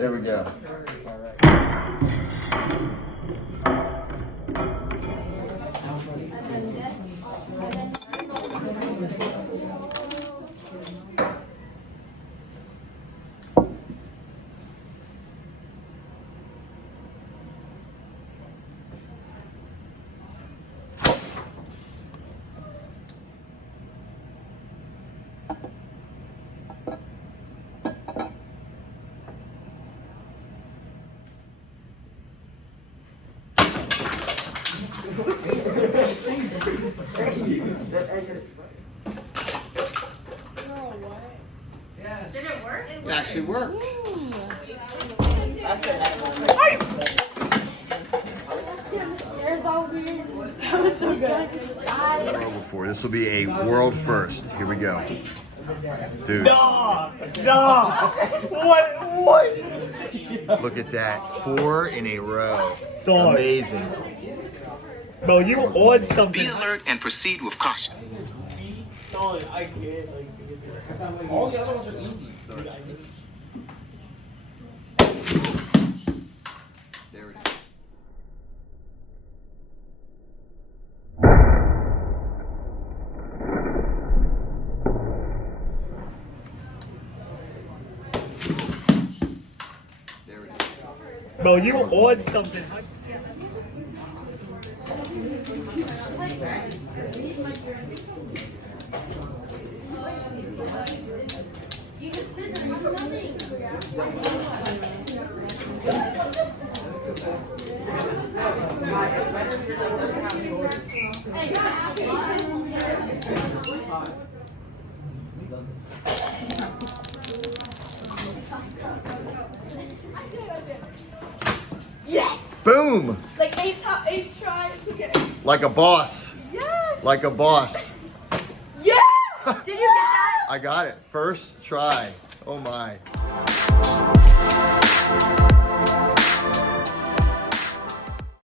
There we go. Did it work? It actually worked. That was so good. Before. This will be a world first. Here we go. Dude. No! What? Look at that. 4 in a row. Dog. Amazing. Bro, you on something. Be alert and proceed with caution. Dog, I can't. All the other ones are easy. There it is. There it is. Bro, you on something. Yes! Boom! Like eight tries to get it. Like a boss. Yes! Like a boss. Yeah! Did you get that? I got it. First try. Oh my.